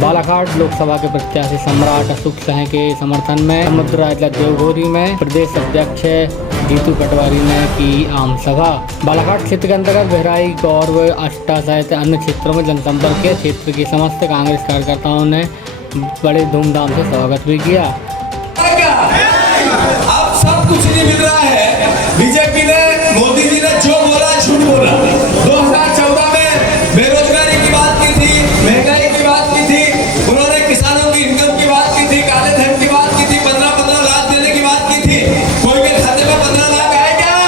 बालाघाट लोकसभा के प्रत्याशी सम्राट अशोक सिंह के समर्थन में समुद्र राजा देवघोरी में प्रदेश अध्यक्ष जीतू पटवारी ने की आम सभा। बालाघाट क्षेत्र के अंतर्गत बहराई, गौर, अष्टा सहित अन्य क्षेत्रों में जनसंपर्क किया। क्षेत्र के समस्त कांग्रेस कार्यकर्ताओं ने बड़े धूमधाम से स्वागत भी किया। अब सब कुछ नहीं मिल रहा है। बीजेपी ने, मोदी जी ने जो बोला झूठ बोला। 2014 में बेरोजगारी की बात की थी, महंगाई की बात की थी, उन्होंने किसानों की इनकम की बात की थी, काले धन की बात की थी, 15-15 लाख देने की बात की थी। कोई के खाते में 15 लाख आए क्या?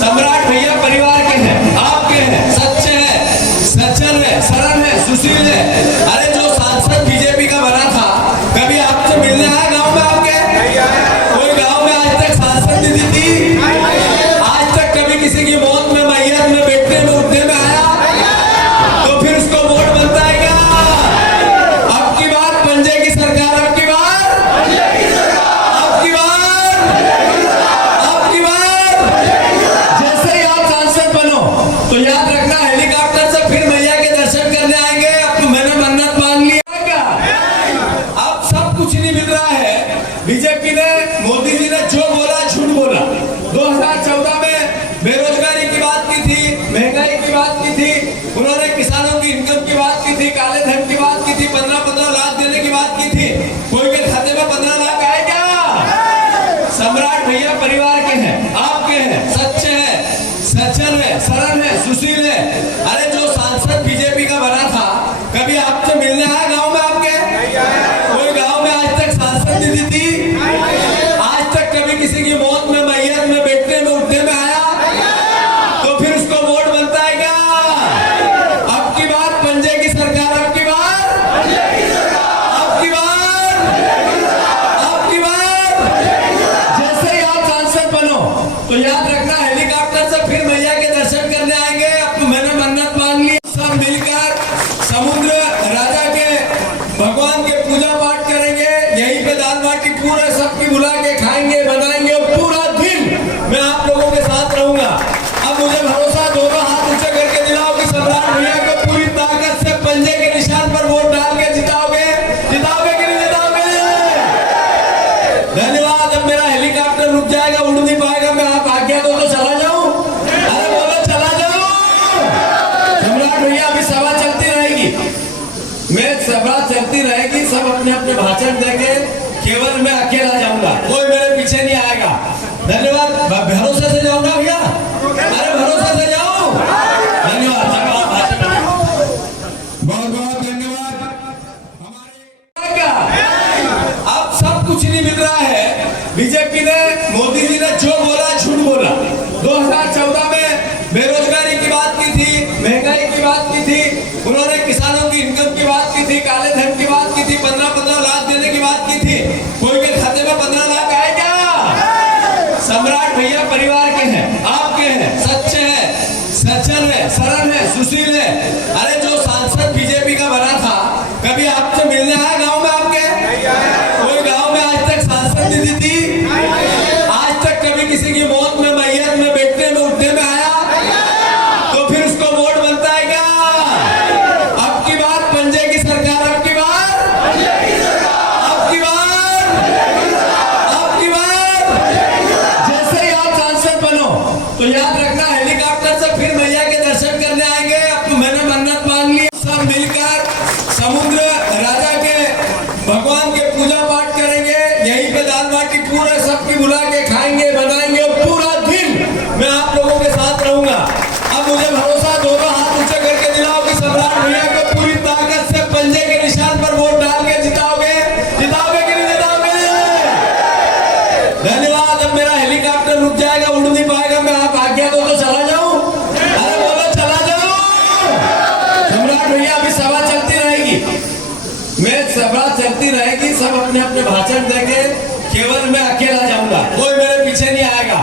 सम्राट भैया परिवार के हैं, आपके हैं, सच्चे हैं, सज्जन है, सरल है, सुशील है। अरे जो सांसद बीजेपी का बना था, कभी आपसे मिलने आया गाँव में? आपके कोई गाँव में आज तक सांसद नहीं दी? आज तक कभी किसी की मौत में, मैयत में, बैठने में, उठने में आया? तो फिर उसको वोट बनता है क्या? अब की बार पंजे की सरकार, अब की बार, अब की बार, अब की बार जैसे ही आप सांसद बनो तो याद रखना, हेलीकॉप्टर से फिर मैया के दर्शन करने आएंगे। अब मैंने मन्नत मांग लिया क्या? अब सब कुछ नहीं मिल रहा है। बीजेपी ने, मोदी जी ने जो बोला झूठ बोला। 2014 में बेरोजगारी की बात की थी, महंगाई की बात की थी, उन्होंने किसानों की इनकम की बात की थी, काले धन की बात की थी, 15-15 लाख देने की बात की थी। कोई के खाते में 15 लाख आए क्या? सम्राट भैया परिवार के हैं, आपके हैं, सच्चे हैं, सज्जन है, सरल है, सुशील है। अरे जो सांसद बीजेपी का बना था, कभी आपसे मिलने आया गाँव में? आपके कोई गाँव में आज तक सांसद नहीं दी? आज तक कभी किसी की मौत में, मैयत में, बैठने में, उठने में आया? तो फिर उसको वोट बनता है क्या? अब की बार पंजे की सरकार, अब की बार, अब की बार, अब की बार जैसे ही आप सांसद बनो तो याद रखना, हेलीकॉप्टर से फिर मैया के दर्शन करने आएंगे। अब मैंने मन्नत मांग ली। सब मिलकर समुद्र राजा के, भगवान के पूजा पाठ करेंगे, यहीं पे दाल बाटी पूरे सबकी बुला के खाएंगे, बनाएंगे और पूरा दिन मैं आप लोगों के साथ रहूंगा। अब मुझे भरोसा, दोनों हाथ ऊंचे करके दिलाओ कि सम्राट भैया को पूरी ताकत से पंजे के निशान पर वोट डाल के जिताओगे। जिताओगे कि नहीं जिताओगे? धन्यवाद। अब मेरा हेलीकॉप्टर रुक जाएगा, उड़ नहीं पाएगा। मैं आप आज्ञा दो तो चला जाऊं? अरे बोलो चला जाऊं? सम्राट भैया अभी सभा चलती रहेगी, मैं सभा चलती रहेगी, सब अपने अपने भाषण देंगे, केवल मैं अकेला जाऊंगा, कोई मेरे पीछे नहीं आएगा। धन्यवाद। भरोसे से जाऊंगा भैया, अरे भरोसे से जाऊं। धन्यवाद, बहुत बहुत धन्यवाद। हमारे क्या अब सब कुछ नहीं मिल रहा है। बीजेपी ने, मोदी जी ने जो बोला झूठ बोला। 2014 में बेरोजगारी की बात की थी, महंगाई की बात की थी, उन्होंने किसानों की इनकम की बात की थी, काले धन की बात की थी, 15-15 लाख देने की बात की थी। कोई के खाते में 15 लाख आए क्या? सम्राट भैया परिवार के हैं, आपके हैं, सच्चे हैं, सज्जन है, सरल है, सुशील है। अरे जो सांसद बीजेपी का बना था, कभी आपसे मिलने आया गाँव में? आपके कोई गाँव में आज तक सांसद नहीं दी? आज तक कभी किसी की मौत में, मैयत में, बैठने में, उठने में आया? तो फिर उसको वोट बनता है क्या? अब की बार पंजे की सरकार, अब की बार, अब की बार, अब की बार जैसे ही आप सांसद बनो तो याद रखना, हेलीकॉप्टर से फिर मैया के दर्शन करने आएंगे। अब मैंने मन्नत मांग ली। सब मिलकर समुद्र राजा के, भगवान के पूजा पाठ करेंगे, यहीं पे दाल बाटी पूरे सबकी बुला के खाएंगे, बनाएंगे और पूरा दिन मैं आप लोगों के साथ रहूंगा। अब मुझे भरोसा, दोनों हाथ ऊंचे करके दिलाओ कि सम्राट भैया को पूरी ताकत से पंजे के निशान पर वोट डाल के जिताओगे। जिताओगे कि नहीं जिताओगे? धन्यवाद। अब मेरा हेलीकॉप्टर रुक जाएगा, उड़ नहीं पाएगा। मैं आप आज्ञा दो तो चला जाऊं? अरे बोलो चला जाऊं? सम्राट भैया अभी सभा चलती रहेगी, मैं सभा चलती रहेगी, सब अपने अपने भाषण देंगे, केवल मैं अकेला जाऊंगा, कोई मेरे पीछे नहीं आएगा।